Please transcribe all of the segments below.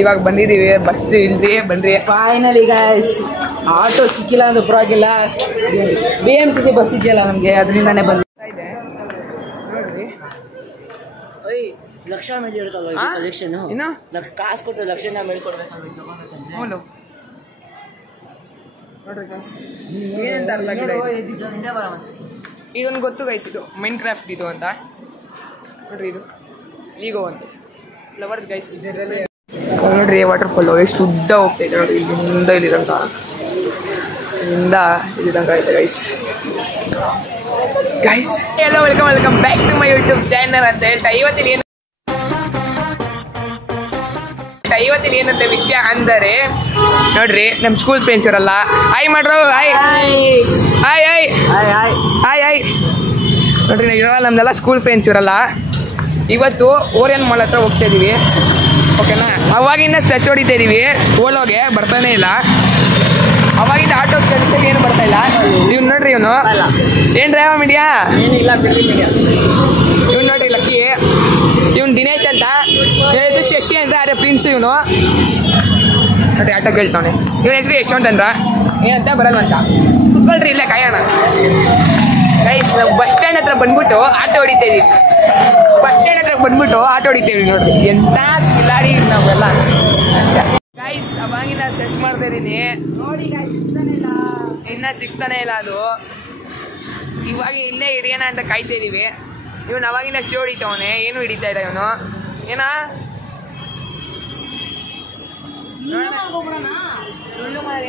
ಇವಾಗ ಬಂದಿದ್ದೀವಿ, ಬಸ್ ಇಲ್ರಿ ಬನ್ರಿ. ಫೈನಲಿ ಗೈಸ್ ಆಟೋ ಸಿಕ್ಕಿಲ್ಲ ಅಂದ್ರೆ ಪರವಾಗಿಲ್ಲ, BMTC ಬಸ್ ಇದೆಯಲ್ಲ ನಮಗೆ, ಅದರಿಂದಾನೇ ಬಂದಿದೆ. ನೋಡ್ರಿ ಲಕ್ಷ ಮೇಲೆ ಇರ್ತಲ್ಲ ಕಲೆಕ್ಷನ್, ಕಾಸು ಕೊಟ್ಟು ಲಕ್ಷ ಮೇಲೆ ಕೊಡ್ಬೇಕು. ನೋಡ್ರಿ ಏನಂತ ಅರ್ಥ ಆಗಿಲ್ಲ. ಇದೊಂದು ಗೊತ್ತು ಗೈಸ್, ಇದು ಮೈನ್ ಕ್ರಾಫ್ಟ್ ಇದು ಅಂತ ನೋಡ್ರಿ. ಇದು ಲೀಗೋ ಅಂತ ಫ್ಲವರ್ಸ್ ಗೈಸ್. ನೋಡ್ರಿ ವಾಟರ್ ಫಾಲ್ ಎಷ್ಟು ಉದ್ದ ಹೋಗ್ತೈತೆ ನೋಡ್ರಿ, ಇಲ್ಲಿಂದ ಇಲ್ಲಿ ತನಕ, ಇಲ್ಲಿಂದ ಇಲ್ಲಿ ತನಕ ಐತೆ ಗೈಸ್. ಗೈಸ್ ಎಲ್ಲ welcome back to my YouTube channel ಅಂತ ಹೇಳ್ತಾ ಇವತ್ತಿನ ಏನಂತ ವಿಷಯ ಅಂದರೆ ನೋಡ್ರಿ, ನಮ್ಮ ಸ್ಕೂಲ್ ಫ್ರೆಂಡ್ಸ್ ಅವರಲ್ಲ, ಹಾಯ್ ಮಾಡ್ರು, hi hi hi hi hi. ನೋಡ್ರಿ ಇರೋಲ್ಲ ನಮ್ದೆಲ್ಲ ಸ್ಕೂಲ್ ಫ್ರೆಂಡ್ಸ್ ಇವರಲ್ಲ. ಇವತ್ತು ಓರಿಯನ್ ಮಾಲ್ ಹತ್ರ ಹೋಗ್ತಾ ಇದೀವಿ, ಓಕೆನಾ. ಅವಾಗಿಂದ ಸ್ಟಚ್ ಹೊಡಿತಾ ಇದೀವಿ, ಓಲೋಗೆ ಬರ್ತಾನೆ ಇಲ್ಲ. ಅವಾಗಿಂದ ಆಟೋ ಏನು ಬರ್ತಾ ಇಲ್ಲ. ಇವ್ನು ನೋಡ್ರಿ, ಇವನು ಏನು ಡ್ರೈವರ್ ಮೀಡಿಯಾ ಏನಿಲ್ಲ ಬಿಡಿ ಮೀಡಿಯಾ. ಇವ್ನು ನೋಡ್ರಿ ಲಕ್ಕಿ, ಇವ್ನು ದಿನೇಶ್ ಅಂತ, ಶಶಿ ಅಂತ, ಅರೆ ಪ್ರಿನ್ಸ್ ಇವನು ನೋಡ್ರಿ. ಆಟೋ ಕೇಳ್ತಾವನೆ, ಇವನ ಹೆಸರು ಯಶವಂತ್ ಅಂತ. ಏನಂತ ಬರಲ್ವಂತ, ಕುತ್ಕೊಳ್ರಿ ಇಲ್ಲೇ ಕಾಯೋಣ ಗೈಸ್. ನಾವು ಬಸ್ ಸ್ಟ್ಯಾಂಡ್ ಹತ್ರ ಬಂದ್ಬಿಟ್ಟು ಆಟೋ ಹೊಡಿತಾ ಇದೀವಿ, ನೋಡ್ರಿ. ಎಂತ ಕಿಲಾಡಿ ನಾವೆಲ್ಲ ಗೈಸ್. ಅವಾಗಿನ ಸರ್ಚ್ ಮಾಡ್ತಾ ಇದೀನಿ ನೋಡಿ ಗೈಸ್, ಇನ್ನ ಸಿಗ್ತಾನೆ ಇಲ್ಲ ಅದು. ಇವಾಗ ಇಲ್ಲೇ ಹಿಡಿಯೋಣ ಅಂತ ಕಾಯ್ತಾ ಇದೀವಿ. ಇವನು ಅವಾಗಿನ ಶೋ ಹಿಡಿತವನೆ, ಏನು ಹಿಡಿತಾ ಇಲ್ಲ ಇವನು. ಏನ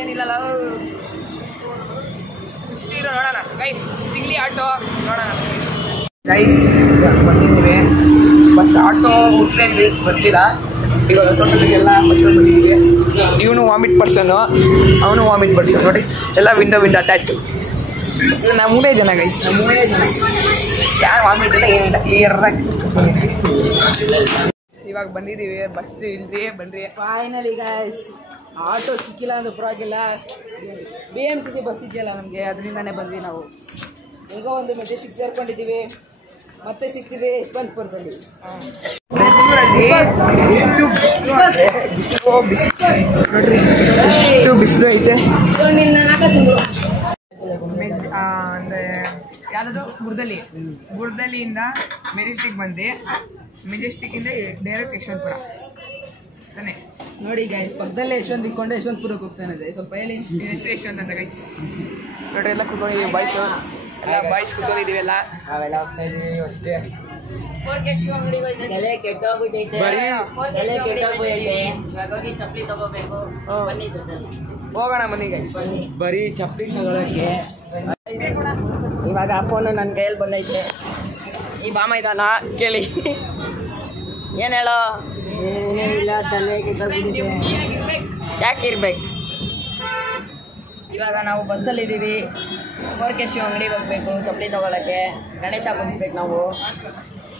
ಏನಿಲ್ಲ, ಇಷ್ಟು ಇರೋ ನೋಡೋಣ ಗೈಸ್, ಸಿಗ್ಲಿ ಆಟೋ ನೋಡೋಣ ಗೈಸ್. ಬಂದಿದ್ದೀವಿ, ಬಸ್ ಆಟೋ ಹುಡ್ತಾ ಇದ್ವಿ, ಬರ್ತಿಲ್ಲ. ಇವಾಗ ಟೋಟಲಿಗೆಲ್ಲ ಬಸ್ ಬಂದಿದ್ದೀವಿ. ಇವನು ವಾಮಿಟ್ ಪರ್ಸನು, ಅವನು ವಾಮಿಟ್ ಪರ್ಸನ್ ನೋಡಿ, ಎಲ್ಲ ವಿಂಡೋ ಅಟ್ಯಾಚು. ನಮ್ಮೂರೇ ಜನ ಗೈಸ್, ನಮ್ಮೂರೇ ಜನ, ಯಾರು ವಾಮಿಟ್ ಇಲ್ಲ ಏನಿಲ್ಲ, ಕ್ಲಿಯರಾಗಿ. ಇವಾಗ ಬಂದಿದ್ದೀವಿ, ಬಸ್ ಇಲ್ರಿ ಬನ್ರಿ. ಫೈನಲಿ ಗೈಸ್ ಆಟೋ ಸಿಕ್ಕಿಲ್ಲ ಅಂದ್ರೆ ಪರವಾಗಿಲ್ಲ, BMTC ಬಸ್ ಇದೆಯಲ್ಲ ನಮಗೆ, ಅದರಿಂದಾನೇ ಬಂದ್ವಿ ನಾವು. ಈಗ ಒಂದು ಮೆಜೆಸ್ಟಿಕ್ ಸೇರ್ಕೊಂಡಿದ್ದೀವಿ, ಮತ್ತೆ ಸಿಗ್ತೀವಿ ಯಶವಂತಪುರದಲ್ಲಿ. ಬೆಂಗಳೂರಲ್ಲಿ ಎಷ್ಟು ಬಿಸಿಲು ಅಂದರೆ ನೋಡ್ರಿ, ಎಷ್ಟು ಬಿಸಿಲು ಐತೆ. ಅಂದರೆ ಯಾವುದಾದ್ರು ಬುರ್ದಲ್ಲಿಯಿಂದ ಮೆಜೆಸ್ಟಿಕ್ ಬಂದು, ಮೆಜೆಸ್ಟಿಕ್ಕಿಂದ ಡೈರೆಕ್ಟ್ ಯಶವಂತಪುರ ತಾನೆ. ನೋಡಿ ಗೈಸ್, ಪಕ್ಕದಲ್ಲೇ ಯಶವಂತ ಇಟ್ಕೊಂಡು ಯಶವಂತಪುರಕ್ಕೆ ಹೋಗ್ತಾನೆ ಇದೆ. ಸ್ವಲ್ಪ ಹೇಳಿ ಎಷ್ಟು ಯಶವಂತ ಅಂತ ಗೈಸ್. ನೋಡ್ರಿ ಎಲ್ಲ ಕೂತ್ಕೊಂಡಿದ್ದೀವಿ, ಬಾಯ್ಸ್ ಎಲ್ಲ ಬಾಯ್ಸ್ ಕೂತ್ಕೊಂಡಿದ್ದೀವಿ, ಎಲ್ಲ ನಾವೆಲ್ಲ ಹೋಗ್ತಾ ಇದ್ದೀವಿ. ಅಷ್ಟೇ ತಲೆ ಕೆಟ್ಟೋಗ್ಬಿಟ್ಟೈತೆ, ಚಪ್ಪಲಿ ತಗೋಬೇಕು, ಹೋಗೋಣ ಬನ್ನಿ ಗೈಸ್. ಬರೀ ಚಪ್ಪಲಿ ತಗೊಳಕ್ಕೆ. ಇವಾಗ ಆ ಫೋನು ನನ್ನ ಕೈಯಲ್ಲಿ ಬಂದೈತೆ. ಈ ಬಾಮ ಇದಾನ ಕೇಳಿ, ಏನು ಹೇಳೋ. ಏನಿಲ್ಲ, ತಲೆ ಕೆಟ್ಟೋಗ್ಬಿಟ್ಟೈತೆ. ಯಾಕೆ ಇರ್ಬೇಕು. ಇವಾಗ ನಾವು ಬಸ್ಸಲ್ಲಿದ್ದೀವಿ, ಶಿವ ಅಂಗಡಿಗೆ ಹೋಗ್ಬೇಕು ಚಪ್ಪಲಿ ತಗೊಳಕ್ಕೆ, ಗಣೇಶ ಕುಡಿಸ್ಬೇಕು ನಾವು.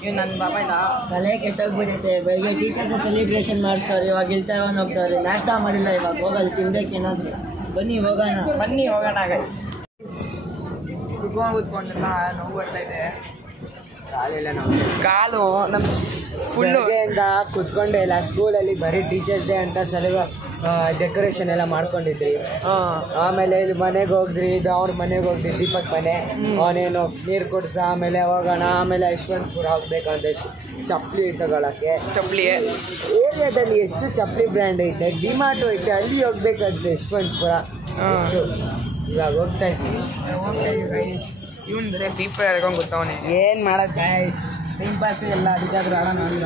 ಇವ್ ನನ್ನ ಬಾಬಾ ಇದ್ದ, ತಲೆ ಕೆಟ್ಟೋಗ್ಬಿಟ್ಟೈತೆ. ಬೆಳಿಗ್ಗೆ ಟೀಚರ್ಸ್ ಸೆಲೆಬ್ರೇಷನ್ ಮಾಡ್ತಾರೆ, ಇವಾಗ ಇಲ್ತಾವನ್ ಹೋಗ್ತಾರೆ, ನಾಷ್ಟ ಮಾಡಿಲ್ಲ, ಇವಾಗ ಹೋಗಲ್ಲ, ತಿನ್ಬೇಕೇನಾದ್ರು. ಬನ್ನಿ ಹೋಗೋಣ ಕೂತ್ಕೊಂಡೆಲ್ಲ ನೋವು ಬರ್ತಾ ಇದೆ, ಕಾಲು ನಮ್ಮ ಫುಲ್ಲು ಕುತ್ಕೊಂಡೇ ಇಲ್ಲ. ಸ್ಕೂಲಲ್ಲಿ ಬರೀ ಟೀಚರ್ಸ್ ಡೇ ಅಂತ ಡೆಕೋರೇಷನ್ ಎಲ್ಲ ಮಾಡ್ಕೊಂಡಿದ್ರಿ. ಆಮೇಲೆ ಇಲ್ಲಿ ಮನೆಗೆ ಹೋಗಿದ್ರಿ, ಅವ್ರ ಮನೆಗೆ ಹೋಗಿದ್ರಿ, ದೀಪಕ್ ಮನೆ, ಅವನೇನು ನೀರು ಕೊಡ್ಸ. ಆಮೇಲೆ ಹೋಗೋಣ, ಆಮೇಲೆ ಯಶವಂತಪುರ ಹೋಗ್ಬೇಕಂತ ಚಪ್ಪಲಿ ತಗೊಳಕ್ಕೆ. ಚಪ್ಪಲಿ ಏರಿಯಾದಲ್ಲಿ ಎಷ್ಟು ಚಪ್ಪಲಿ ಬ್ರ್ಯಾಂಡ್ ಐತೆ, ಡಿಮಾರ್ಟ್ ಐತೆ, ಅಲ್ಲಿ ಹೋಗ್ಬೇಕಂತ ಯಶವಂತಪುರ. ಇವಾಗ ಹೋಗ್ತಾ ಇದ್ದೀವಿ. ಇವನ್ ಬರೀ ಫ್ರೀ ಫೈರ್ ಹೇಳ್ಕೊಂಡು ಗೊತ್ತವನೆ, ಏನು ಮಾಡೋದು ಗೈಸ್, ಟೈಮ್ ಪಾಸ್ ಎಲ್ಲ ಅದಕ್ಕಾದ್ರೂ ಆಡೋಣ ಅಲ್ಲ.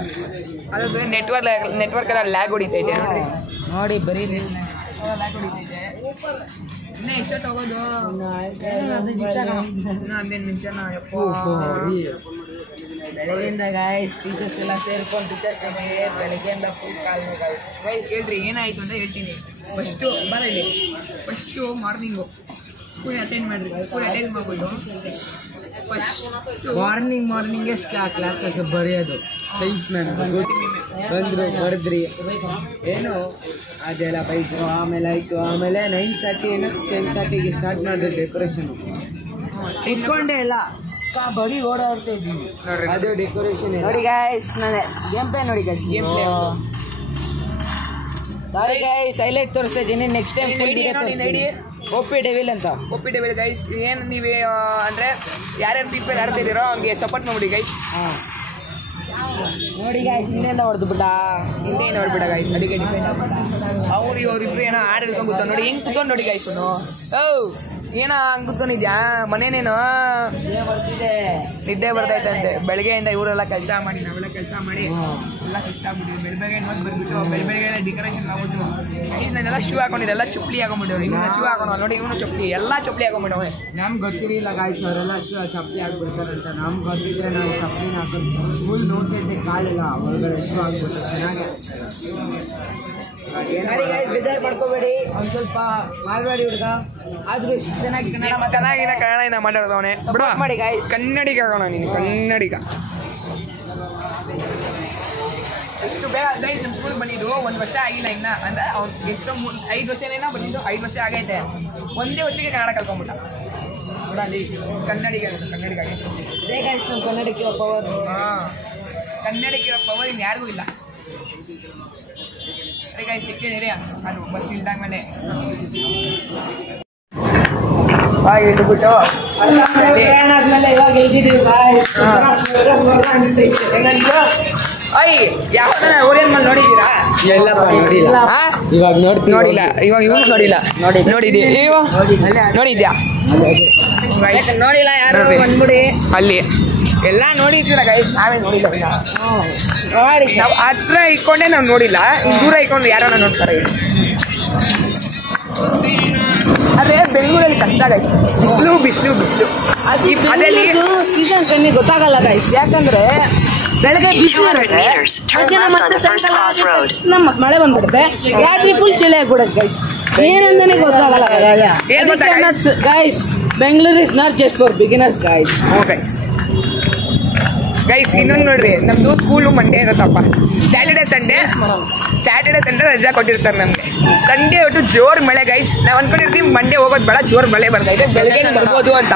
ಅದು ನೆಟ್ವರ್ಕ್ ಎಲ್ಲ ಲ್ಯಾಗ್ ಹೊಡಿತೈತೆ ನೋಡ್ರಿ. ನೋಡಿ ಬರೀ ಲ್ಯಾಗ್ ಹೊಡಿತೈತೆ. ಇನ್ನೂ ಎಷ್ಟೊತ್ತು ಹೋಗೋದು? ಇನ್ನೂ 15 ನಿಮಿಷನ. ಬೆಳಗ್ಗೆಯಿಂದ ಗೈಸ್ ಟೀಚರ್ಸ್ ಎಲ್ಲ ಸೇರ್ಕೊಂಡು ಟೀಚರ್ಸ್ ಬೆಳಗ್ಗೆಯಿಂದ ಫುಲ್ ಕಾಲು ಗೈಸ್ ಹೇಳ್ರಿ ಏನಾಯಿತು ಅಂತ ಹೇಳ್ತೀನಿ. ಫಸ್ಟು ಬರ ಇಲ್ಲಿ, ಫಸ್ಟು ಮಾರ್ನಿಂಗು ಸ್ಕೂಲ್ ಅಟೆಂಡ್ ಮಾಡಿದ್ರಿ. ಸ್ಕೂಲ್ ಅಟೆಂಡ್ ಮಾಡ್ಬಿಟ್ಟು ಮಾರ್ನಿಂಗೇ ಕ್ಲಾಸಸ್ ಬರೆಯೋದು. ಸೈನ್ಸ್ ಮ್ಯಾಮ್ ಬಂದರು, ಬರೆದ್ರಿ, ಏನು ಅದೆಲ್ಲ ಬೈದ್ರು. ಆಮೇಲೆ ಆಯಿತು, ಆಮೇಲೆ 9:30 ಏನೋ 10:30ಗೆ ಸ್ಟಾರ್ಟ್ ಮಾಡಿದ್ರು ಡೆಕೋರೇಷನ್. ಇಟ್ಕೊಂಡೇ ಇಲ್ಲ, ಬರೀ ಓಡಾಡ್ತಾ ಇದ್ದೀವಿ. ಅದು ಡೆಕೋರೇಷನ್ ನೋಡಿ ಗೈಸ್. ನಾನು ಗೇಮ್ ಪ್ಲೇ ನೋಡಿ guys, game play sorry guys highlight ತೋರಿಸ್ತಾ ಇದ್ದೀನಿ ನೆಕ್ಸ್ಟ್ ಟೈಮ್ ಒಪ್ಪಿ ಡೆವಿಲ್ ಅಂತ ಒಪ್ಪಿ ಡೆವಿಲ್ ಗೈಸ್ ಏನು ನೀವು ಅಂದರೆ ಯಾರ್ಯಾರು ಫ್ರೀ ಫೈರ್ ಆಡ್ತಾ ಇದ್ದೀರೋ ಅವ್ರಿಗೆ ಸಪೋರ್ಟ್ ಮಾಡಿ ಗೈಸ್ ನೋಡಿ ಗೈಸ್ ಹಿಂದೆಯಿಂದ ಹೊಡೆದು ಬಿಟ್ಟ ಹಿಂದೇನು ಹೊಡ್ಬಿಡ ಗೈಸ್ ಅದಕ್ಕೆ ಡಿಪೆಂಡ್ ಅವ್ರು ಇವ್ರಿಬ್ರು ಏನೋ ಹಾಡು ಹೇಳ್ಕೊಂಡು ಕೂತ ನೋಡಿ ಹೆಂಗೆ ಕೂತ್ಕೊಂಡು ನೋಡಿ ಗೈಸ್ ಏನೋ ಹಂಗೆ ಕೂತ್ಕೊಂಡಿದ್ಯಾ ಮನೇನೇನು ನಿದ್ದೆ ಬರ್ತೈತಂತೆ ಬೆಳಗ್ಗೆಯಿಂದ ಇವರೆಲ್ಲ ಕೆಲಸ ಮಾಡಿ ನಾವೆಲ್ಲ ಕೆಲಸ ಮಾಡಿ ಎಲ್ಲ ಸುಸ್ತಾಗ್ಬಿಟ್ಟಿದ್ವಿ ಬೆಳಗ್ಗೆ ನೋಡ್ ಬಂದ್ಬಿಟ್ಟು ಬೆಳಗ್ಗೆ ಡೆಕೋರೇಷನ್ ಮಾಡ್ಬಿಟ್ಟು ನಾನೆಲ್ಲ ಶೂ ಹಾಕೊಂಡಿದ್ದೆ ಎಲ್ಲ ಚಪ್ಪಲಿ ಹಾಕೊಂಡ್ಬಿಟ್ಟವ್ರು ಇವನು ಶೂ ಹಾಕೊಂಡು ನೋಡಿ ಇವನು ಚಪ್ಪಲಿ ಎಲ್ಲ ಚಪ್ಪಲಿ ಹಾಕೊಂಡ್ಬಿಟ್ಟವೆ ನಮ್ಗೆ ಗೊತ್ತಿರಲಿಲ್ಲ ಗಾಯ್ಸ್ ಅವರೆಲ್ಲ ಚಪ್ಪಲಿ ಹಾಕ್ಬಿಡ್ತಾರಂತ ನಮ್ಗೆ ಗೊತ್ತಿದ್ರೆ ನಾವು ಚಪ್ಪಲಿನ ಹಾಕೊಂಡು ಫುಲ್ ನೋಡ್ತಿದ್ದೆ ಕಾಲಿಲ್ಲ ಹೊರಗಡೆ ಶೂ ಹಾಕ್ಬಿಟ್ಟು ಚೆನ್ನಾಗಿ ಬೇಜಾರು ಮಾಡ್ಕೋಬೇಡಿ ಒಂದು ಸ್ವಲ್ಪ ಮಾರ್ವಾಡಿ ಹುಡುಗ ಆದ್ರೂ ಎಷ್ಟು ಚೆನ್ನಾಗಿ ಚೆನ್ನಾಗಿನ ಕನ್ನಡ ಮಾತಾಡೋದವನೇ ಬಿಡ ಮಾಡಿ ಗಾಯ್ಸ್ ಕನ್ನಡಿಗ ಆಗೋಣ ನೀನು ಕನ್ನಡಿಗ ಎಷ್ಟು ಬೇಗ ಗೈಸ್ ನಮ್ಮ ಸ್ಕೂಲ್ಗೆ ಬಂದಿದ್ದು 1 ವರ್ಷ ಆಗಿಲ್ಲ ಇನ್ನ ಅಂದ್ರೆ ಅವ್ರು ಎಷ್ಟೋ 5 ವರ್ಷನೇನೋ ಬಂದಿದ್ದು 5 ವರ್ಷ ಆಗೈತೆ ಒಂದೇ ವರ್ಷಕ್ಕೆ ಕನ್ನಡ ಕಲ್ಕೊಂಡ್ಬಿಟ್ಟ ನೋಡ ಅಲ್ಲಿ ಕನ್ನಡಿಗ ಗೈಸ್ ನಮ್ಮ ಕನ್ನಡಕ್ಕೆ ಪವರ್ ಹಾಂ ಕನ್ನಡಕ್ಕಿರೋ ಪವರ್ ಇನ್ನು ಯಾರಿಗೂ ಇಲ್ಲ ಅದೇ ಗೈಸ್ ಸಿಕ್ಕಿದ್ದೀರಿ ಅದು ಬಸ್ ಇಲ್ದಾದ್ಮೇಲೆ ಇಟ್ಬಿಟ್ಟು ಆದ್ಮೇಲೆ ಇವಾಗ ಹೇಳ್ತಿದ್ದೀವಿ ಯಾವ್ದಾರ ಓರಿಯನ್ ಮೇಲೆ ನೋಡಿದ್ದೀರಾ ನೋಡಿಲ್ಲ ಇವಾಗ ನೋಡಿಲ್ಲ ಇವಾಗ ಇವಾಗ ನೋಡಿಲ್ಲ ನೋಡಿದ್ಯಾ ನೋಡಿಲ್ಲ ಯಾರು ಬಂದ್ಬಿಡಿ ಅಲ್ಲಿ ಎಲ್ಲ ನೋಡಿದ್ದೀರ ಗೈಸ್ ನಾವೇ ನೋಡಿಲ್ಲ ನೋಡಿ ನಾವು ಹತ್ರ ಇಟ್ಕೊಂಡೆ ನಾವು ನೋಡಿಲ್ಲ ದೂರ ಇಟ್ಕೊಂಡು ಯಾರನ್ನ ನೋಡ್ತಾರೆ ಅದೇ ಬೆಂಗಳೂರಲ್ಲಿ ಕಷ್ಟ ಗೈಸ್ ಬಿಸಿಲು ಅದೇ ಸೀಸನ್ ಕಮ್ಮಿ ಗೊತ್ತಾಗಲ್ಲ ಗೈಸ್ ಯಾಕಂದ್ರೆ ಬೆಳಗ್ಗೆ ನಮ್ಮ ಮಳೆ ಬಂದ್ಬಿಡುತ್ತೆ ರಾತ್ರಿ ಫುಲ್ ಚಳಿ ಆಗ್ಬಿಡುತ್ತೆ ಗೈಸ್ ಏನಂತಾನೆ ಗೊತ್ತಾಗಲ್ಲ guys Bengaluru is not just for beginners guys ಇನ್ನೊಂದು ನೋಡ್ರಿ ನಮ್ದು ಸ್ಕೂಲು ಮಂಡೇ ಇರುತ್ತಪ್ಪ ಸ್ಯಾಟರ್ಡೆ ಸಂಡೇ ರಜಾ ಕೊಟ್ಟಿರ್ತಾರೆ ನಮ್ಗೆ ಸಂಡೇ ಒಟ್ಟು ಜೋರ್ ಮಳೆ ಗೈಸ್ ನಾವು ಅನ್ಕೊಂಡಿರ್ತೀವಿ ಮಂಡೇ ಹೋಗೋದು ಬೇಡ ಜೋರ್ ಮಳೆ ಬರ್ತೈತೆ ಬೆಳಗ್ಗೆ ಬರ್ಬೋದು ಅಂತ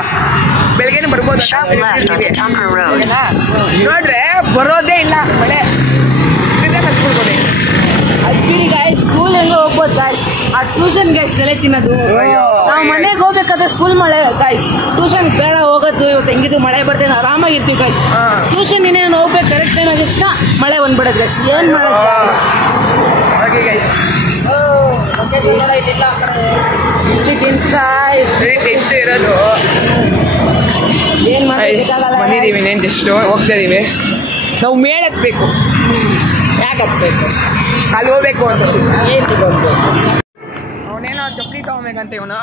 ನೋಡ್ರೆ ಬರೋದೇ ಇಲ್ಲ ಮಳೆ ಕಲ್ಸ್ಕೊಳ್ಬೋದು ಅದ್ಬಿಡಿ ಗಾಯ್ಸ್ ಸ್ಕೂಲ್ ಹೆಂಗೋ ಹೋಗ್ಬೋದು ಗಾಯ್ಸ್ ಆ ಟ್ಯೂಷನ್ ಗೈಸ್ ತಲೆ ತಿನ್ನೋದು ನಾವು ಮನೆಗೆ ಹೋಗ್ಬೇಕಾದ್ರೆ ಸ್ಕೂಲ್ ಮಳೆ ಗಾಯ್ಸ್ ಟ್ಯೂಷನ್ ಬೇಡ ಹೋಗೋದು ಇವತ್ತು ಹೆಂಗಿದ್ರು ಮಳೆ ಬರ್ತೇನೆ ಆರಾಮಾಗಿರ್ತೀವಿ ಗಾಯ್ಸ್ ಟ್ಯೂಷನ್ ಇನ್ನೇನು ಹೋಗ್ಬೇಕು ಕರೆಕ್ಟ್ ಟೈಮ್ ಆದ ತಕ್ಷಣ ಮಳೆ ಬಂದ್ಬಿಡೋದು ಗೈಸ್ ಏನು ಮಾಡೋದು ಇರೋದು ಏನು ಬಂದಿದ್ದೀವಿ ಇನ್ನೇನು ಜಸ್ಟ್ ಹೋಗ್ತಾ ಇದೀವಿ ನಾವು ಮೇಲೆ ಹತ್ಬೇಕು ಯಾಕೆ ಹತ್ಬೇಕು ಅಲ್ಲಿ ಹೋಗ್ಬೇಕು ಅಂತ ಅವನೇನೋ ಚಪ್ಪಲಿ ತಗೋಬೇಕಂತ ಇವನು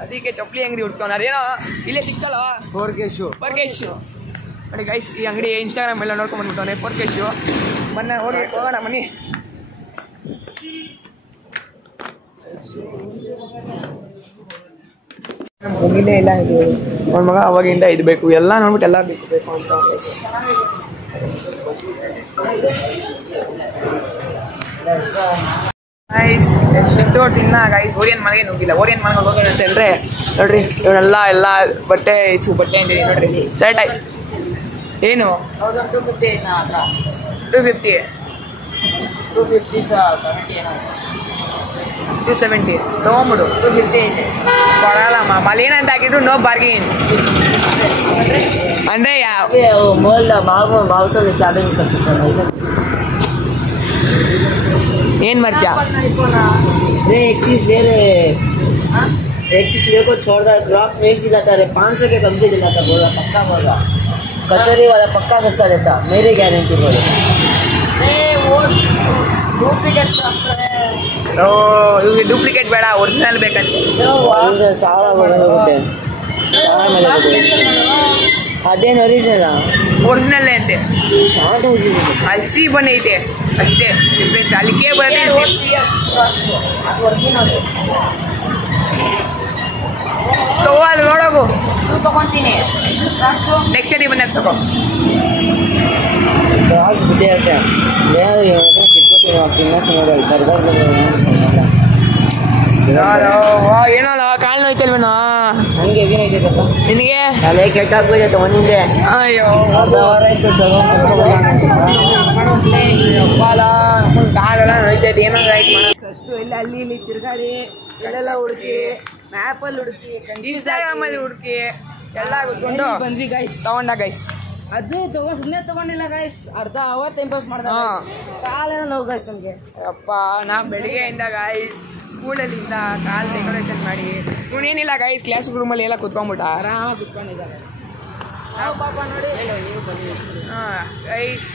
ಅದಕ್ಕೆ ಚಪ್ಪಲಿ ಅಂಗಡಿ ಹುಡ್ಕೊಂಡು ಅದೇನೋ ಇಲ್ಲೇ ಸಿಕ್ತಲ್ಲ 4K ಶೂ ನೋಡಿ ಗೈಸ್ ಈ ಅಂಗಡಿ ಇನ್ಸ್ಟಾಗ್ರಾಮ್ ಎಲ್ಲ ನೋಡ್ಕೊಂಡು ಬಂದ್ಬಿಟ್ಟವನೆ 4K ಶೂ ಹೋಗೋಣ ಬನ್ನಿ ಮುಗಿಲೇ ಇಲ್ಲ ಇದು ನನ್ನ ಮಗ ಅವಾಗಿಂದ ಇದು ಬೇಕು ಎಲ್ಲ ನೋಡ್ಬಿಟ್ಟು ಎಲ್ಲ ಬೇಕು ಅಂತ ಗೈಸ್ ಎಷ್ಟು ತಿನ್ನ ಗೈಸ್ ಓರಿಯನ್ ಮನೆಗೆ ನುಗ್ಗಿಲ್ಲ ಓರಿಯನ್ ಮನೆಗೆ ಹೋಗೋಣ ಅಂತ ಹೇಳಿದ್ರೆ ನೋಡ್ರಿ ಇವನ್ನೆಲ್ಲ ಎಲ್ಲ ಬಟ್ಟೆ ಅಂತೀವಿ ನೋಡ್ರಿ ಶರ್ಟ್ ಏನು 250 270 ತೊಗೊಂಬಿಡು 250 ಐತೆ ಕೊಡಲ್ಲಮ್ಮ ಮಲ್ಲಿ ಏನಂತ ಹಾಕಿದ್ರು ನೋ ಬಾರ್ಗಿನ್ ಅಂದ್ರೆ ಯಾವ ಏನ್ ಮಾಡ್ತೀಯ एक चीज ले को छोड़ रहा है क्रॉक्स वेस्ट दिलाता है 500 के कम से दिलाता बोला पक्का बोला कचौरी वाला पक्का सस्ता देता मेरी गारंटी बोले वो डुप्लीकेट ಇವ್ರಿಗೆ ಡೂಪ್ಲಿಕೇಟ್ ಬೇಡ ಒರಿಜಿನಲ್ ಬೇಕಂತೆ ಸಾಲ ಹೋಗುತ್ತೆ ಅದೇನು ಒರಿಜಿನಲ್ ಅಂತೆ ಹಚ್ಚಿ ಬಂದೈತೆ ಅಷ್ಟೇ ಡಿಫ್ರೆನ್ಸ್ ಅಲ್ಲಿಗೆ ಬಂದೈತೆ ತಗೋ ಅದು ನೋಡೋಗು ತಗೊಂತೀನಿ ನೆಕ್ಸ್ಟ್ ಸರಿ ಬಂದಾಗ ತಗೋ ಏನಲ್ಲ ಕಾಲ್ ಹೋಯ್ತಲ್ವೇನೋ ಹಂಗೆ ಏನಾಯ್ತಪ್ಪ ನಿನಗೆ ತಲೆ ಕೆಟ್ಟಾಗ್ಬಿಟ್ಟೈತೆ ಒಂದೇ ಅಯ್ಯೋ ಕಾಲೆಲ್ಲ ನೋಯ್ತೈತೆ ಏನೋ ರೈಟ್ ಮಾಡೋದು ಅಷ್ಟು ಇಲ್ಲ ಅಲ್ಲಿ ಇಲ್ಲಿ ತಿರ್ಗಾಡಿ ಎಲ್ಲೆಲ್ಲ ಹುಡುಕಿ ಮ್ಯಾಪಲ್ಲಿ ಹುಡುಕಿ ಇನ್ಸ್ಟಾಗ್ರಾಮಲ್ಲಿ ಹುಡುಕಿ ಎಲ್ಲ ಕುತ್ಕೊಂಡು ಬಂದ್ವಿ ಗೈಸ್ ತಗೊಂಡ ಗೈಸ್ ಅದು ಸುಮ್ಮನೆ ತಗೊಂಡಿಲ್ಲ ಗೈಸ್ ಅರ್ಧ ಅವರ್ ಟೈಮ್ ಪಾಸ್ ಮಾಡ್ದ ಕಾಲೇನ ನೋವು ಗೈಸ್ ನಮಗೆ ಅಪ್ಪ ನಾ ಬೆಳಿಗ್ಗೆಯಿಂದ ಗೈಸ್ ಸ್ಕೂಲಲ್ಲಿಂದ ಕಾಲ್ ಡೆಕೋರೇಷನ್ ಮಾಡಿ ಇವನೇನಿಲ್ಲ ಗೈಸ್ ಕ್ಲಾಸ್ ರೂಮಲ್ಲಿ ಎಲ್ಲ ಕುತ್ಕೊಂಡ್ಬಿಟ್ಟ ಆರಾಮಾಗಿ ಕುತ್ಕೊಂಡಿದ್ದಾರೆ ನಾವು ಪಾಪ ನೋಡಿ ನೀವು ಬನ್ನಿ ಹಾಂ ಗೈಸ್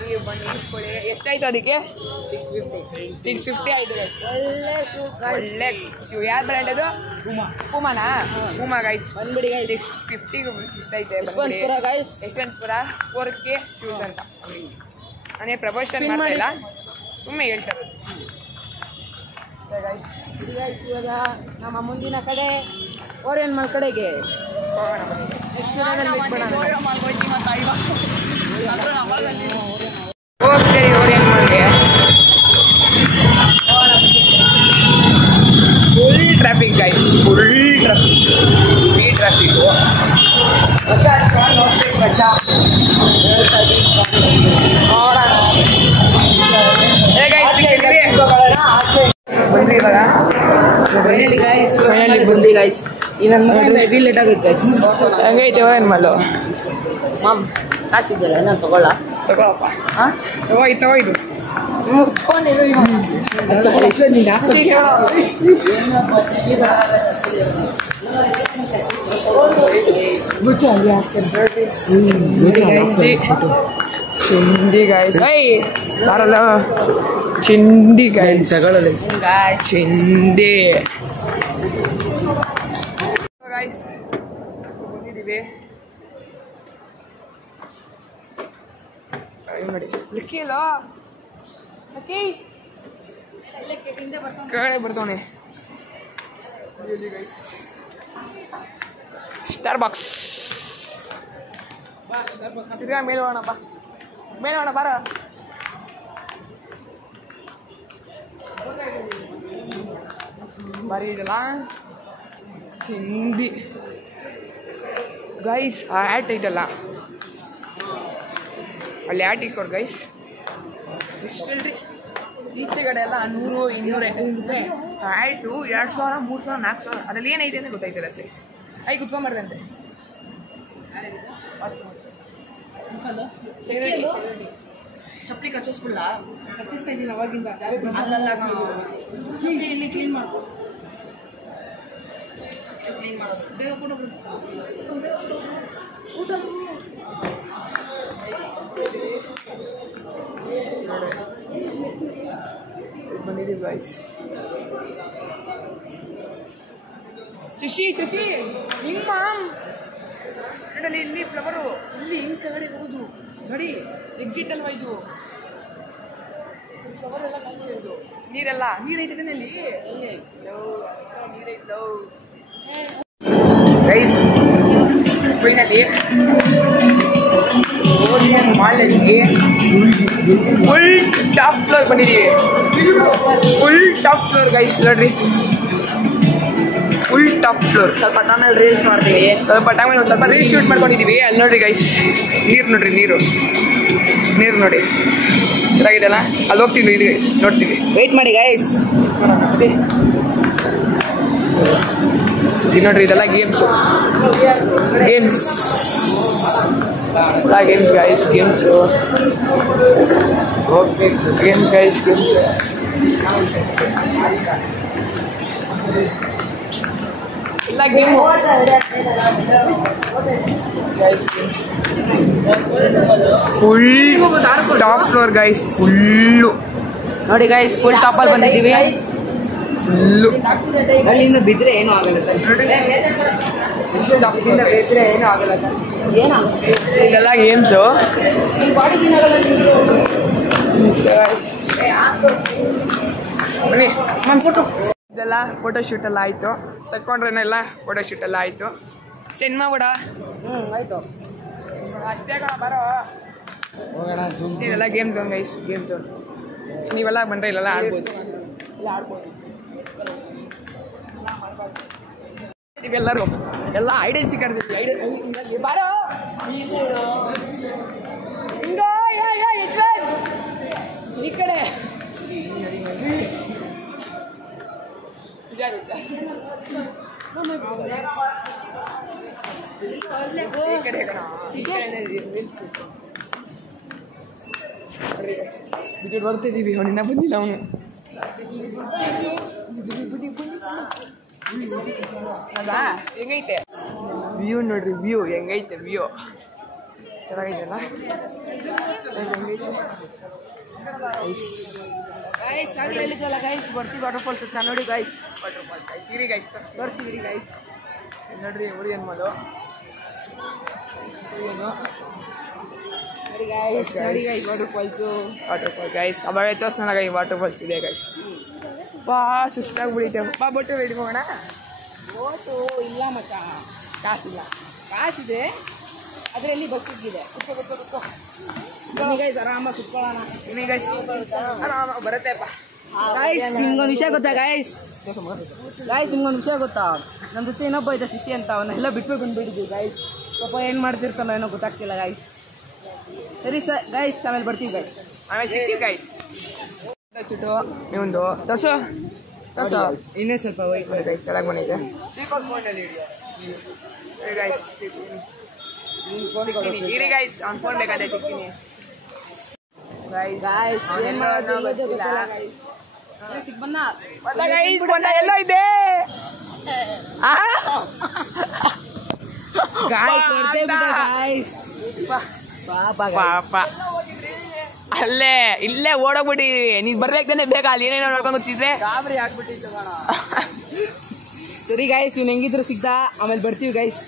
ನೀವು ಬನ್ನಿ ಇಸ್ಕೊಳ್ಳಿ ಎಷ್ಟಾಯ್ತು ಅದಕ್ಕೆ 650 ಆಯಿತು ಗೈಸ್ ಒಳ್ಳೆ ಶೂ ಒಳ್ಳೆ ಶೂ ಯಾವ ಬ್ರ್ಯಾಂಡ್ ಅದು ಪೂಮಾನಾ ಪೂಮಾ ಗೈಸ್ ಬಂದ್ಬಿಡಿ ಗೈಸ್ 650 ಸಿಗ್ತೈತೆ Yeshwanthpur guys Yeshwanthpur 4K shoes ಅಂತ ನಾನೇ ಪ್ರಮೋಷನ್ ಮಾಡ್ತಾ ಇಲ್ಲ ಸುಮ್ಮನೆ ಹೇಳ್ತಾ ಇರೋದು ಗೈಸ್ ಇವಾಗ ನಮ್ಮ ಮುಂದಿನ ಕಡೆ ಓರಿಯನ್ ಮಾಲ್ ಕಡೆಗೆ ಹೋಗ್ತೀರಿ ಓರಿಯನ್ ಮಾಲ್ಗೆ full traffic guys full traffic ಈ ಟ್ರಾಫಿಕ್ ಬಂದ್ರಿ ಇವಾಗ ಫೈನಲಿ ಗೈಸ್ ಈ ನನ್ನ ಮಗ ಹೆವಿ ಲೇಟ್ ಆಗುತ್ತೆ ಗೈಸ್ ಹೆಂಗೈತೆ ಓರಿಯನ್ ಮಾಲು ಮಾಮ್ ಕಾಸಿದ್ದಲ್ಲ ನಾನು ತಗೊಳ್ಳ ತಗೊಳಪ್ಪ ಹಾಂ ತಗೋ ಇದು ಚಿಂದಿ ಗಾಯ್ಸ್ ಬರಲ್ಲ ಚಿಂದಿ ಗಾಯ್ಸ್ ತಗೊಳ್ಳಲಿ ಚಿಂದಿ ಗಾಯ್ಸ್ ಬಂದಿದ್ದೀವಿ ನೋಡಿ ಲಿಕ್ಕಿ ಇಲ್ಲ ಲಕ್ಕಿ ಕಡೆ ಬರ್ತಾವನೆ ಸ್ಟಾರ್ ಬಾಕ್ಸ್ ತಿರ್ಗಾ ಮೇಲೆ ಹೋಗೋಣಪ್ಪ ಮೇಲೆ ಹೋಗೋಣ ಬಾರ ಬಾರಿ ಇದಲ್ಲ ಹಿಂದಿ ಗೈಸ್ ಆ ಆ್ಯಟ್ ಐತಲ್ಲ ಅಲ್ಲಿ ಆ್ಯಟ್ ಇಕ್ಕೋರು ಗೈಸ್ ಎಷ್ಟಲ್ರಿ ಈಚೆಗಡೆ ಎಲ್ಲ 100 200 ಆಯ್ತು 2000 3000 4000 ಅದ್ರಲ್ಲಿ ಏನೈತೆ ಅಂತ ಗೊತ್ತಾಯ್ತಲ್ಲ ಸೈಸ್ ಐ ಕುತ್ಕೊಂಬಾರ್ದಂತೆ ಚಪ್ಪಲಿ ಕಚ್ಚಿಸ್ಬಿಡ್ಲ ಕಚ್ಚಿಸ್ತಾ ಇದ್ದೀನಿ ಅವಾಗಿಂದ ಅಲ್ಲಲ್ಲ ಚುಂಡಿ ಇಲ್ಲಿ ಕ್ಲೀನ್ ಮಾಡ್ಕೊ ಕ್ಲೀನ್ ಮಾಡೋದು ಬೇಗ ಕೊಡೋದು ಊಟ ಬಂದಿದ್ದೀವಿ ಗೈಸ್ ಶಶಿ ಹಿಂಗ್ ಮಾಮ್ ನೋಡಲ್ಲಿ ಇಲ್ಲಿ ಫ್ಲವರು ಇಲ್ಲಿ ಹಿಂಗ್ ಕೆಳಗಡೆ ಹೋಗೋದು ನೋಡಿ ಎಕ್ಸಿಟ್ ಅಲ್ವಾ ಇದು ಫ್ಲವರ್ ಎಲ್ಲ ಕಾಣಿಸೋದು ನೀರೈತೆ ಅಲ್ಲಿ ನೀರೈತೋ ಗೈಸ್ ಫೈನಲಿ ಓರಿಯನ್ ಮಾಲಲ್ಲಿ ಫುಲ್ ಟಾಪ್ ಫ್ಲೋರ್ ಬಂದಿದ್ದೀವಿ ಫುಲ್ ಟಾಪ್ ಫ್ಲೋರ್ ಗೈಸ್ ನೋಡ್ರಿ ಫುಲ್ ಟಾಪ್ ಫ್ಲೋರ್ ಸ್ವಲ್ಪ ಟೈಮಲ್ಲಿ ರೀಲ್ಸ್ ಮಾಡ್ತೀವಿ ಸ್ವಲ್ಪ ಟೈಮಲ್ಲಿ ಒಂದು ಸ್ವಲ್ಪ ರೀಲ್ಸ್ ಶೂಟ್ ಮಾಡ್ಕೊಂಡಿದ್ದೀವಿ ಅಲ್ಲಿ ನೋಡ್ರಿ ಗೈಸ್ ನೋಡ್ರಿ ನೀರು ನೋಡಿ ಚೆನ್ನಾಗಿದೆಲ್ಲ ಅಲ್ಲಿ ಹೋಗ್ತೀವಿ ಇದು ಗೈಸ್ ನೋಡ್ತೀವಿ ವೆಯ್ಟ್ ಮಾಡಿ ಗೈಸ್ ಇದು ನೋಡ್ರಿ ಇದೆಲ್ಲ games games guys games games guys games ಇಲ್ಲ game guys games full top floor guys full ನೋಡಿ ಗೈಸ್ ಫುಲ್ ಟಾಪಲ್ಲಿ ಬಂದಿದ್ದೀವಿ ಫುಲ್ಲು ಅಲ್ಲಿಂದ ಬಿದ್ದರೆ ಏನೂ ಆಗಲ್ಲ ಟಾಪ್ ಫ್ಲೋರ್ ಬಿದ್ದರೆ ಏನೂ ಆಗಲ್ಲ ಏನಾಗುತ್ತೆ ಇದೆಲ್ಲ ಗೇಮ್ಸು ಬನ್ನಿ ನಮ್ಮ ಫೋಟೋ ಇದೆಲ್ಲ ಫೋಟೋಶೂಟ್ ಎಲ್ಲ ಆಯಿತು ತಕ್ಕೊಂಡ್ರೇನೆಲ್ಲ ಫೋಟೋಶೂಟ್ ಎಲ್ಲ ಆಯಿತು ಸೆಂಡ್ ಮಾಡ್ಬಿಡ ಆಯಿತು ಅಷ್ಟೇ ಕಣ ಬರೋ ಹೋಗೋಣ ಅಷ್ಟೇ ಎಲ್ಲ game zone guys game zone ನೀವೆಲ್ಲ ಬಂದರೆ ಇಲ್ಲೆಲ್ಲ ಆಡ್ಬೋದು ಇಲ್ಲ ಆಡ್ಬೋದು ಎಲ್ಲರೂ ಎಲ್ಲ ಐಡೆನ್ ಚಿಕ್ಕಿ ಬಾರೋ ಈ ಕಡೆ ವಿಕೆಟ್ ಬರ್ತಿದ್ದೀವಿ ಅವನಿನ್ನ ಬಂದಿಲ್ಲ ಅವನು ಅಲ್ಲಾ ಹೆಂಗೈತೆ ವ್ಯೂ ನೋಡ್ರಿ ವ್ಯೂ ಹೆಂಗೈತೆ ವ್ಯೂ ಚೆನ್ನಾಗೈತಲ್ಲ ಗೈಸ್ ಆಗಲೇ ಹೇಳಿದ್ವಲ್ಲ ಗೈಸ್ ಬರ್ತೀವಿ ವಾಟರ್ ಫಾಲ್ಸ್ ಅಂತ ನೋಡಿ ಗೈಸ್ ವಾಟರ್ ಫಾಲ್ಸ್ ಗೈಸ್ ಇರಿ ಗೈಸ್ ತೋರಿಸ್ತೀವಿ ಗೈಸ್ ನೋಡ್ರಿ ಹುಳಿ ಅನ್ಬೋದು ನೋಡಿ ಗೈಸ್ ನೋಡಿ ಗೈಸ್ ವಾಟರ್ ಫಾಲ್ಸ್ ಗೈಸ್ ಅವಾಗ ತೋರಿಸ್ನಲ್ಲ ಗೈ ವಾಟರ್ ಫಾಲ್ಸ್ ಇದೆ ಗೈಸ್ ಬಾ ಸುಸ್ತಾಗ್ಬಿಡೈತೆ ಬಾ ಬೊಟ್ಟು ಹಿಡ್ಕೋಣ ಬೋಟು ಇಲ್ಲ ಮಚ್ಚ ಕಾಸಿಲ್ಲ ಕಾಸಿದೆ ಅದರಲ್ಲಿ ಬಸ್ ಇದೆ ಕುತ್ಕೋ ಗೈಸ್ ಆರಾಮಾಗಿ ಕುತ್ಕೊಳ್ಳೋಣ ಗೈಸ್ ಆರಾಮಾಗಿ ಬರುತ್ತೆಪ್ಪ ಗೈಸ್ ನಿಮ್ಗೊಂದು ವಿಷಯ ಗೊತ್ತಾ ಗೈಸ್ ನಿಮ್ಗೊಂದು ವಿಷಯ ಗೊತ್ತಾ ನಮ್ಮ ಜೊತೆ ಇನ್ನೊಬ್ಬ ಇದ್ದ ಶಿಷ್ಯ ಅಂತ ಅವನ್ನೆಲ್ಲ ಬಿಟ್ಬಿಟ್ಟು ಬಂದ್ಬಿಟ್ಟಿದ್ವಿ ಗೈಸ್ ಪಾಪ ಏನು ಮಾಡ್ತಿರ್ತಾನೋ ಏನೋ ಗೊತ್ತಾಗ್ತಿಲ್ಲ ಗೈಸ್ ಸರಿ ಸರ್ ಗೈಸ್ ಆಮೇಲೆ ಬರ್ತೀವಿ ಗೈಸ್ ಆಮೇಲೆ ಸಿಗ್ತೀವಿ ಗೈಸ್ ಚುಟ್ಟು ನೀವೊಂದು ತೋರ್ಸು ಇನ್ನೇ ಸ್ವಲ್ಪ ವೈಟ್ ಮಾಡಿ ಗೈಸ್ ಚೆನ್ನಾಗಿ ಬಂದಿದೆ ಇರಿ ಗೈಸ್ ಅವ್ನು ಫೋನ್ ಬೇಕಾದ್ರೆ ಸಿಗ್ತೀನಿ ಎಲ್ಲ ಇದೆ ಪಾಪ ಅಲ್ಲೇ ಇಲ್ಲೇ ಓಡೋಗ್ಬಿಟ್ಟಿವಿ ನೀನ್ ಬರ್ಬೇಕಂದ್ರೆ ಬೇಗ ಅಲ್ಲಿ ಏನೇನೋ ನೋಡ್ಕೊಂಡು ಗೊತ್ತಿದ್ರೆ ಗಾಬರಿ ಆಗ್ಬಿಟ್ಟಿತ್ತು ಸರಿ ಗೈಸ್ ಇವ್ನು ಹೆಂಗಿದ್ರು ಸಿಗ್ತಾ ಆಮೇಲೆ ಬರ್ತೀವಿ ಗೈಸ್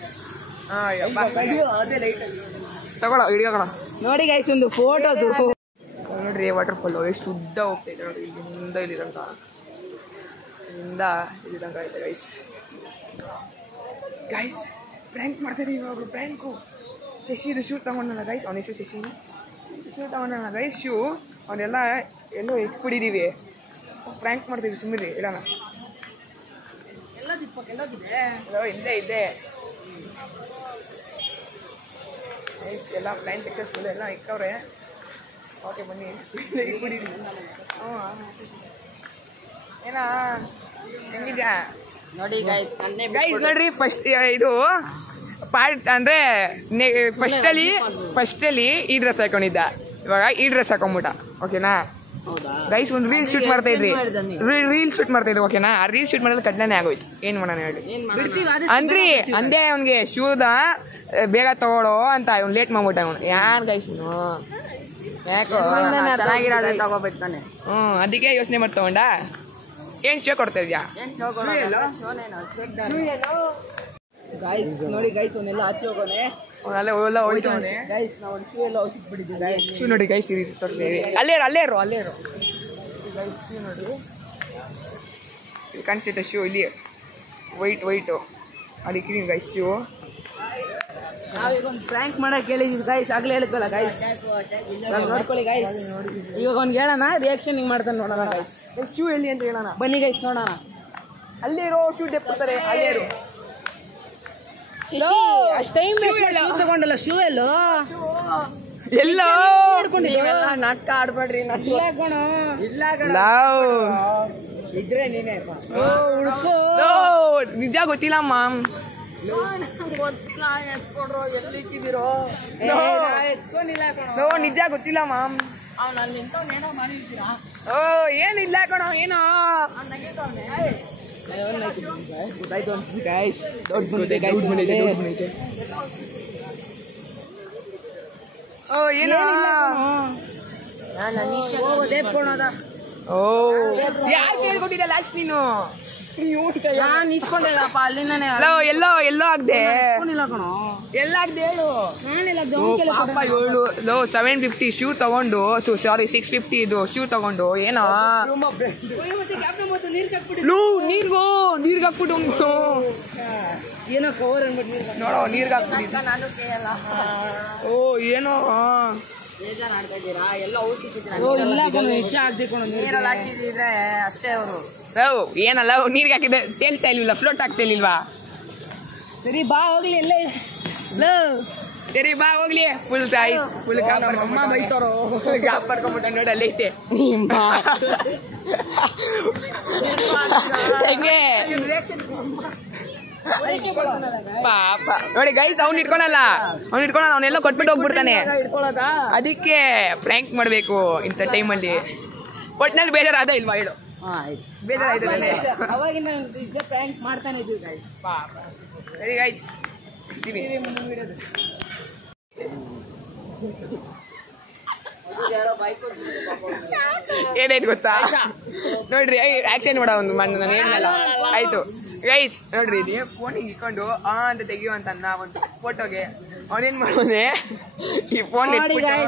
ತಗೊಳ ಹಿಡಿಯೋಣ ನೋಡಿ ಗೈಸ್ ಒಂದು ಫೋಟೋದು ನೋಡ್ರಿ ವಾಟರ್ ಫಾಲ್ ಎಷ್ಟು ಉದ್ದ ಹೋಗ್ತೈತೆ ನೋಡಿ ಇಲ್ಲಿಂದ ಇಲ್ಲಿ ತನಕ ಇಲ್ಲಿಂದ ಇಲ್ಲಿ ತನಕ ಐತೆ ಗೈಸ್ ಪ್ರ್ಯಾಂಕ್ ಮಾಡ್ತಾ ಇದೀವಿ ಇವಾಗ ಪ್ರ್ಯಾಂಕು ಶಶಿದು ಶೂ ತಗೊಂಡಲ್ಲ ಗೈಸ್ ಅವನ ಹೆಸರು ಶೂ ತಗೊಂಡಲ್ಲ ಗೈಸ್ ಶೂ ಅವನ್ನೆಲ್ಲ ಎಲ್ಲೋ ಇಟ್ಬಿಟ್ಟಿದ್ದೀವಿ ಪ್ರ್ಯಾಂಕ್ ಮಾಡ್ತೀವಿ ಸುಮ್ಮನೆ ಇಡೋಣ ಇಲ್ಲೇ ಇದೆ ಎಲ್ಲ ಪ್ಲ್ಯಾನ್ ಸಕ್ಸಸ್ಫುಲ್ ಎಲ್ಲ ಇಕ್ಕವ್ರೆ ಓಕೆ ಬನ್ನಿ ಇಟ್ಬಿಟ್ಟಿದ್ದೀವಿ ಏನಾ ಹೆಂಗಿದ್ಯಾ ನೋಡಿ ಗೈಸ್ ನೋಡ್ರಿ ಫಸ್ಟ್ ಇದು ಪಾರ್ಟ್ ಅಂದರೆ ಫಸ್ಟಲ್ಲಿ ಈ ಡ್ರೆಸ್ ಹಾಕೊಂಡಿದ್ದ ಇವಾಗ ಈ ಡ್ರೆಸ್ ಹಾಕೊಂಡ್ಬಿಟ್ಟ ಓಕೆನಾ ಗೈಸ್ ಒಂದು ರೀಲ್ ಶೂಟ್ ಮಾಡ್ತಾ ಇದ್ರಿ ಓಕೆನಾ ಆ ರೀಲ್ ಶೂಟ್ ಮಾಡೋದು ಕಡ್ಡನೆ ಆಗೋಯ್ತು ಏನು ಮಾಡೋಣ ಹೇಳಿ ಅಂದೇ ಅವ್ನಿಗೆ ಶೂದ ಬೇಗ ತಗೊಳ್ಳೋ ಅಂತ ಅವ್ನು ಲೇಟ್ ಮಾಡ್ಬಿಟ್ಟ ಅವನು ಯಾರು ಗೈಸ್ ಯಾಕೋ ಚೆನ್ನಾಗಿರೋದು ತಗೋಬೇಕು ತಾನೆ ಅದಕ್ಕೆ ಯೋಚನೆ ಮಾಡಿ ತಗೊಂಡ ಏನು ಶೋ ಕೊಡ್ತಾ ಇದೆಯಾ ಗೈಸ್ ನೋಡಿ ಗೈಸ್ ಅವನ್ನೆಲ್ಲ ಆಚೆ ಹೋಗೋನೆ ಅವನೆಲ್ಲ ಹೋಯ್ತವನೆ ಗೈಸ್ ನಾವು ಒಂದು ಶೂ ಎಲ್ಲ ಸಿಕ್ಬಿಟ್ಟಿದ್ದೀವಿ ಗೈಸ್ ಶೂ ನೋಡಿ ಗೈಸ್ ಇರಿ ತೋರಿಸ್ತೀವಿ ಅಲ್ಲೇ ಇರು ಗೈಸ್ ಶೂ ನೋಡಿ ಇಲ್ಲಿ ಕಾಣಿಸುತ್ತೆ ಶೂ ಇಲ್ಲಿ ವೈಟು ಅದಕ್ಕೆ ಗೈಸ್ ಶೂ ನಾವೀಗ ಒಂದು ಪ್ರ್ಯಾಂಕ್ ಮಾಡಕ್ಕೆ ಹೇಳಿದ್ವಿ ಗೈಸ್ ಆಗಲೇ ಹೇಳಿದ್ವಲ್ಲ ಗೈಸ್ ನೋಡ್ಕೊಳ್ಳಿ ಗೈಸ್ ಇವಾಗ ಅವ್ನಿಗೆ ಹೇಳೋಣ ರಿಯಾಕ್ಷನ್ ಹಿಂಗೆ ಮಾಡ್ತಾನೆ ನೋಡೋಣ ಗೈಸ್ ಶೂ ಎಲ್ಲಿ ಅಂತ ಹೇಳೋಣ ಬನ್ನಿ ಗೈಸ್ ನೋಡೋಣ ಅಲ್ಲೇ ಇರೋ ಶೂ ಡೆಪ್ತಾರೆ ಅಲ್ಲೇ ಇರು ಅಷ್ಟು ಟೈಮ್ ಶೂ ತಗೊಂಡಲ್ಲ ಶೂ ಎಲ್ಲೋ ನಾಟಕ ಆಡ್ಬೇಡ್ರಿ ಇಲ್ಲ ಇದ್ರೆ ನೀನೇ ಹುಡ್ಕೋ ನಿಜ ಗೊತ್ತಿಲ್ಲ ಮಾಮ್ ನಿಜ ಗೊತ್ತಿಲ್ಲ ಮಾಮ್ ಓ ಏನಿಲ್ಲ ಕಣೋ ಏನೋ ಗೊತ್ತಾಯ್ತು ಗೈಸ್ ಓ ಏನೋ ಓ ಯಾರು ಕೇಳ್ಕೊಟ್ಟಿದ್ದ ಲಾಸ್ಟ್ ನೀನು ನಾನು ಇಸ್ಕೊಂಡಿಲ್ಲಪ್ಪ ಅಲ್ಲಿಂದಾನೆ ಎಲ್ಲೋ ಆಗ್ದೆ ಎಲ್ಲ ಆಗ್ದೆ ಹೇಳು ಪಾಪ ಏಳು 750 ಶೂ ತಗೊಂಡು ಸಾರಿ 650 ಇದು ಶೂ ತಗೊಂಡು ಏನೋ ನೀರ್ಗೆ ಹಾಕ್ಬಿಟ್ಟು ಏನೋ ಕವರ್ ಅನ್ಬಿಟ್ಟು ನೋಡೋ ನೀರ್ಗೆ ಹಾಕ್ಬಿಟ್ಟು ಓ ಏನೋ ಏನಲ್ಲ ನೀರ್ಗೆ ಹಾಕಿದ್ರೆ ತೇಲ್ತಾ ಇಲ್ವಿಲ್ಲ ಫ್ಲೋಟ್ ಆಗ್ತಾ ಇಲ್ವಾ ಸರಿ ಬಾ ಹೋಗ್ಲಿ ಇಲ್ಲೇ ಸರಿ ಬಾ ಹೋಗ್ಲಿ ಫುಲ್ ಫುಲ್ ಅಮ್ಮ ಬೈತಾರೋ ಗ್ಯಾಪ್ ಬರ್ಕೊಂಬಿಟ್ಟ ನೋಡಿ ಅಲ್ಲಿ ಐತೆ ಹೆಂಗೆ ಪಾಪ ನೋಡಿ ಗೈಸ್ ಅವ್ನು ಇಟ್ಕೊಳಲ್ಲ ಅವನೆಲ್ಲ ಕೊಟ್ಬಿಟ್ಟು ಹೋಗ್ಬಿಡ್ತಾನೆ ಅದಕ್ಕೆ ಪ್ರ್ಯಾಂಕ್ ಮಾಡ್ಬೇಕು ಇಂಥ ಟೈಮಲ್ಲಿ ಒಟ್ನಲ್ಲಿ ಬೇಜಾರಾದ ಇಲ್ವಾ ಹೇಳು ಬೇಜಾರಾಯ್ತದೆ ಅವಾಗಿನ ಪ್ರ್ಯಾಂಕ್ ಮಾಡ್ತಾನೆ ಇದ್ದೀವಿ ಗೈಸ್ ಪಾಪ ಸರಿ ಗೈಸ್ ಏನಾಯ್ತು ಗೊತ್ತಾ ನೋಡ್ರಿ ಆಕ್ಷನ್ ಮಾಡೋ ಒಂದು ಮಣ್ಣು ನಾನು ಹೇಳಲ್ಲ ಆಯ್ತು ಗೈಸ್ ನೋಡ್ರಿ ನೀವು ಫೋನಿಗೆ ಇಟ್ಕೊಂಡು ಅಂತ ತೆಗಿಯುವಂತ ಒಂದು ಫೋಟೋಗೆ ಅವನೇನ್ ಮಾಡೋನೆ ಈ ಫೋನ್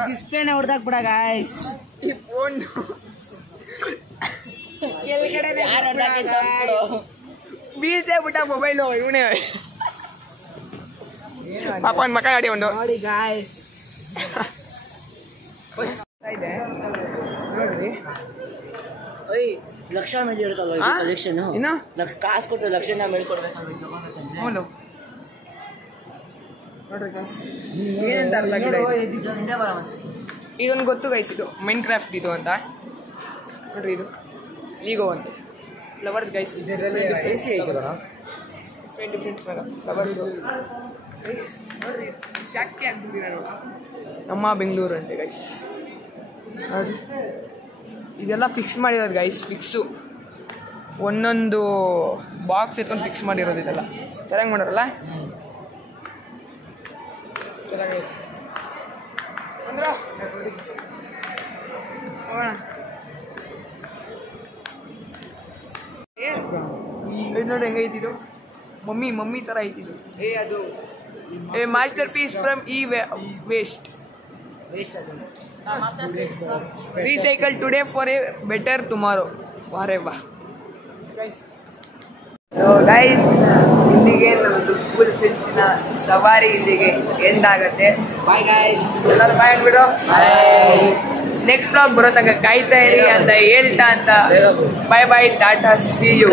ಡಿಸ್ಪ್ಲೇನೆ ಹೊಡೆದಾಕ್ ಬಿಡ ಗಾಯ್ಸ್ ಈ ಫೋನ್ ಬೀಳ್ಸೇ ಬಿಟ್ಟ ಮೊಬೈಲು ಇವನೇ ಪಾಪ ಒಂದು ಮಕ್ಕ ಗಾಡಿ ಒಂದು ನೋಡಿ ಗಾಯ್ಸ್ ಇದೆ ನೋಡ್ರಿ ಲಕ್ಷ ಮೇಲೆ ಇರುತ್ತಲ್ವ ಕಲೆಕ್ಷನ್ ಇನ್ನು ಕಾಸು ಕೊಟ್ಟು ಲಕ್ಷನ ಮೇಲೆ ಕೊಡ್ಬೇಕಲ್ವ ಹೌದು ನೋಡ್ರಿ ಏನಂತ ಅರ್ಥ ಆಗಿಲ್ಲ ಇದೊಂದು ಗೊತ್ತು ಗೈಸ್ ಇದು ಮೈನ್ ಕ್ರಾಫ್ಟ್ ಇದು ಅಂತ ನೋಡ್ರಿ ಇದು ಲೀಗೋ ಅಂತ ಫ್ಲವರ್ಸ್ ಗೈಸ್ ಡಿಫ್ರೆಂಟ್ ಫ್ಲವರ್ಸ್ ನೋಡ್ರಿ ಚಾಕಿ ಆಗ್ಬಿಟ್ಟಿದೆ ನೋಡಿ ನಮ್ಮ ಬೆಂಗಳೂರು ಅಂತೆ ಗೈಸ್ ನೋಡ್ರಿ ಇದೆಲ್ಲ ಫಿಕ್ಸ್ ಮಾಡಿರೋದು ಗೈಸ್ ಫಿಕ್ಸು ಒಂದೊಂದು ಬಾಕ್ಸ್ ಎತ್ಕೊಂಡು ಫಿಕ್ಸ್ ಮಾಡಿರೋದು ಇದೆಲ್ಲ ಚೆನ್ನಾಗಿ ಮಾಡೋರಲ್ಲ ಚೆನ್ನಾಗೈತೆ ಅಂದ್ರ ಇದು ನೋಡಿ ಹೆಂಗೈತಿ ಇದು ಮಮ್ಮಿ ಥರ ಐತಿದು ಅದು masterpiece from waste recycle today for a better tomorrow ವಾರೇ ವಾ ಸೊ ಗೈಸ್ ಇಲ್ಲಿಗೆ ನಮ್ಮದು ಸ್ಕೂಲ್ ಫ್ರೆಂಡ್ಸಿನ ಸವಾರಿ ಇಲ್ಲಿಗೆ ಎಂಡ್ ಆಗುತ್ತೆ ಬಾಯ್ ಗೈಸ್ ಎಲ್ಲರೂ ಬಾಯ್ ಅಂದ್ಬಿಡು ನೆಕ್ಸ್ಟ್ ಬ್ಲಾಗ್ ಬರೋ ತನಕ ಕಾಯ್ತಾ ಇರಿ ಅಂತ ಹೇಳ್ತಾ ಅಂತ ಬಾಯ್ ಟಾಟಾ ಸಿ ಯು